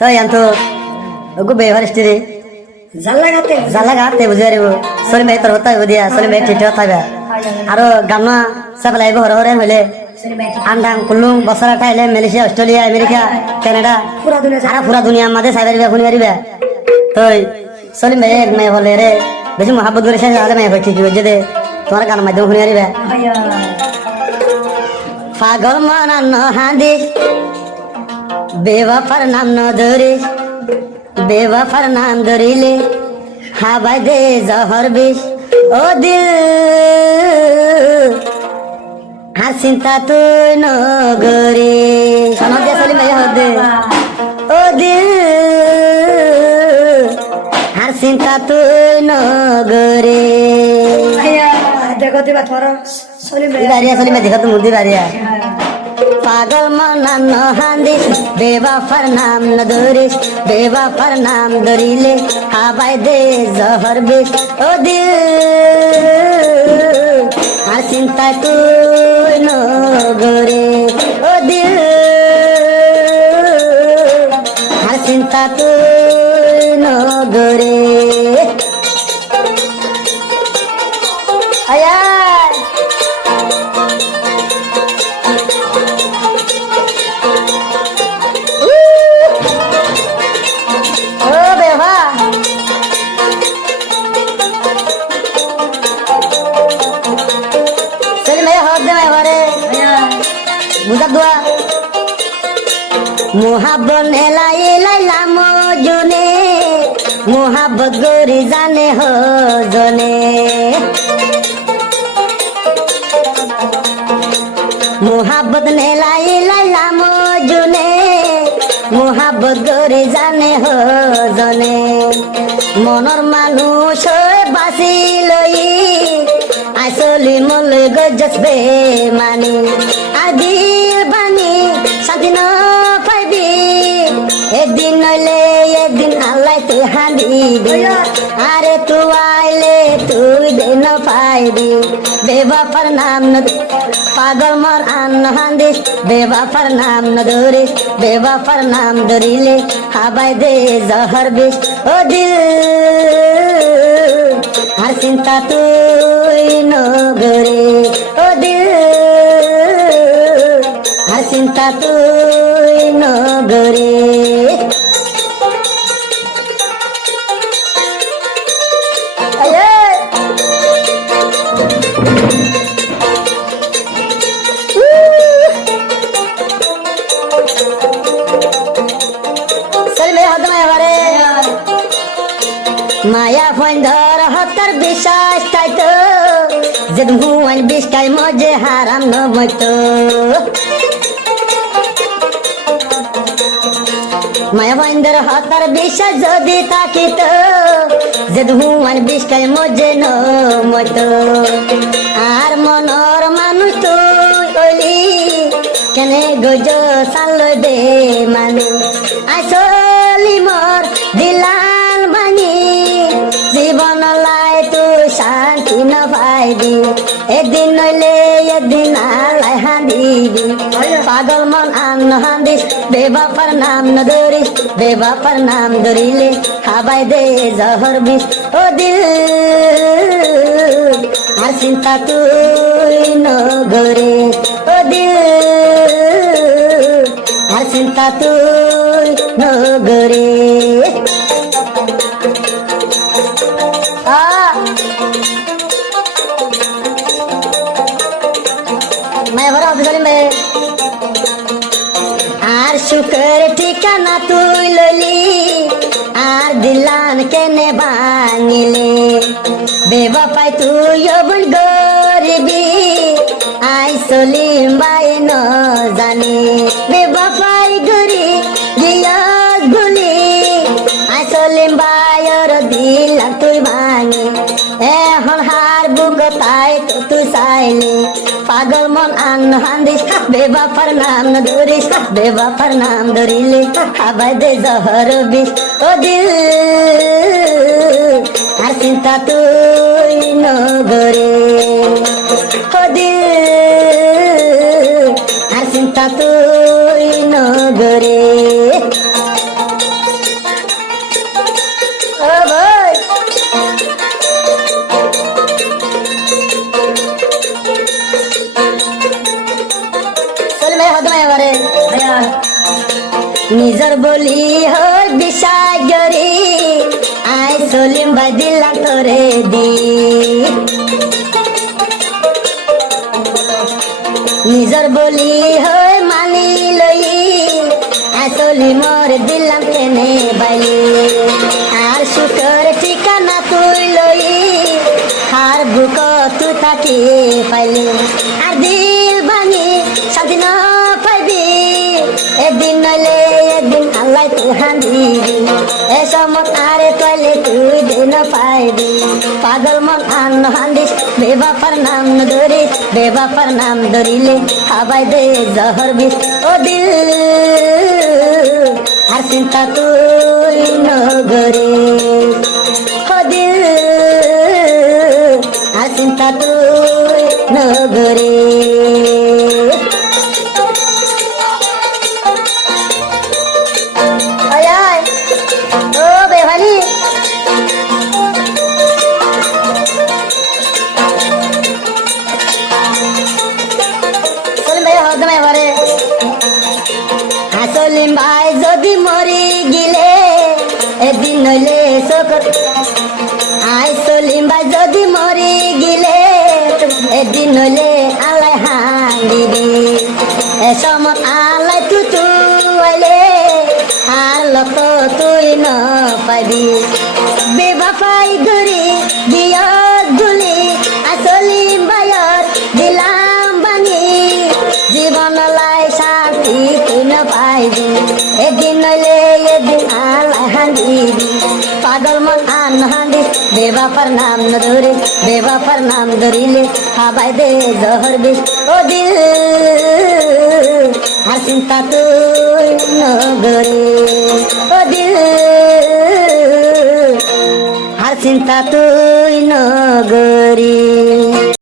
তো yanto ogu bevar stiri jalla gatte buঝে আরিব sorry মে তোর হতা বদিয়া sorry মে ঠিক হতা আরো গামনা সাপ্লাই হরে হরে হইলে আন্ডাং কুলুং বসরা টাইলে মালয়েশিয়া অস্ট্রেলিয়া আমেরিকা কানাডা পুরা দুনিয়া মাঝে সাইবারিবা ফুনি আরিবা তোই সরি মে এক মে হলে রে বেশি মহাব্বত করে শেষ হলে মে হয় ঠিক হয়ে যেতে তোমার গান মাধ্যম ফুনি আরিবা পাগল মনান হাদিস বেওয়াফার নাম ন ধরিস বেওয়াফার নাম ধরিলে হাবাই দে জহর বিষ ও দিল আর চিন্তা তুই নগরে সনদ দিয়ে চলি মাই হদে ও দিল আর চিন্তা তুই নগরে দেখো দিবা তোমার চলি বাড়িয়া চলি মে দেখো তো মুদি বাড়িয়া পাগল মনান হাদিস বেওয়াফার নাম ন ধরিস বেওয়াফার নাম ধরিলে হাবাই দে জহর বিষ ও দিল আর চিন্তায় তুই নগরে ও দিল আর চিন্তা তুই নগরে আয়া मोहब्बत ने लाई लाइला मोजने मोहब्बत गोरी जाने हो जने मोहब्बत ने लाई लाइला मोजने मोहब्बत गोरी जाने हो जने मनर मानुष बासी लई आसली मन गजबे मानी आदि बानी शादी न पाइबी একদিন নইলে একদিন আল্লাহ তুই হাঁদিবি আরে তুই আইলে তুই দিন পাইবি বেওয়াফার নাম ন পাগল মর আন হাদিস বেওয়াফার নাম ন ধরিস বেওয়াফার নাম ধরিলে হাবাই দে জহর বিষ ও দিল আর চিন্তা তুই নগরে ও দিল আর চিন্তা তুই নগরে মায়া ফন্দর হতার বিশ্বাস তাইতো যে হুয়ান বিষ্কাই মজে হারাম নবতো মায়া ফন্দর হতার বিশ্বাস যদি থাকিত যে হুয়ান বিষ্কাই মজে নমতো আর মনর মানুষ তুই কইলি কেনে গজ সাল দে মানুষ আসলি মর দিলাল ভাঙি জীবন লাই তুই শান্তি ন পাইবি একদিন নইলে একদিন আল্লাহ হাঁদিবি পাগল মন আন হাদিস বেওয়াফার নাম ন ধরিস বেওয়াফার নাম ধরিলে খাবাই দে জহর বিষ ও দিল আর চিন্তা তুই নগরে ও দিল আর চিন্তা তুই নগরে আর সুখের ঠিকানা তুই লইলি আর দিলান কেনে ভাঙিলে বেওয়াফাই তুই বল গরিবি আই সলিম বাই ন জানি বেওয়াফাই গরি রিয়াজ ভুলি আই সলিম বাইর দিলাম তুই ভাঙি এখন হার বুক তাই তো তুই চাইলি পাগল মন আন হাদিস বেওয়াফার নাম ন ধরিস বেওয়াফার নাম ধরিলে হাবাই দে জহর বিষ ও দিল আর চিন্তা তুই নগরে ও দিল আর চিন্তা তুই নগরে নিজর বলি হই বিশ্বাস জরি আই সলিম ভাই দিলাম তোরে দি নিজর বলি হই মানি লই আসলি মোর দিলাম কেনে বাইলি আর সুখর ঠিকানা তুই লই আর বুক তুই থাকি পাইলি আর দিল ভাঙি শান্তি না পাইবি একদিন নইলে একদিন আল্লাহ তুই হাঁদিবি এ সমত আরে তলে তুই দিন পাইবি পাগল মন আন্ন হান্দিস বেবাফার নাম ধরিস বেবাফার নাম ধরিলে হাবাই দে জহর বিষ ও দিল আর চিন্তা তুই নগরে ও দিল আর চিন্তা তুই নগরে ও বেভালি সলিম ভাই হদমে ঘরে সলিম ভাই যদি মরি গিলে একদিন নইলে শোকর আই সলিম ভাই যদি মরি গিলে একদিন নইলে আলাই হাঁদিবি এ সমত আলাই তুই আইলে আর লত তুই ন পাবি বেবাফাই ধরি বিয়ত গুলি আসলিম ভাইয়র দিলাম ভাঙি জীবন লাই শান্তি তুই ন পাইবি একদিন নইলে একদিন আলাই হাঁদিবি পাগল মন আন হাঁদি বেবাফার নাম ধরে বেবাফার নাম ধরিলে হাবাই দে জহর বিষ ও দিল আর চিন্তা তুই নগরে ও দিল আর চিন্তা তুই নগরে।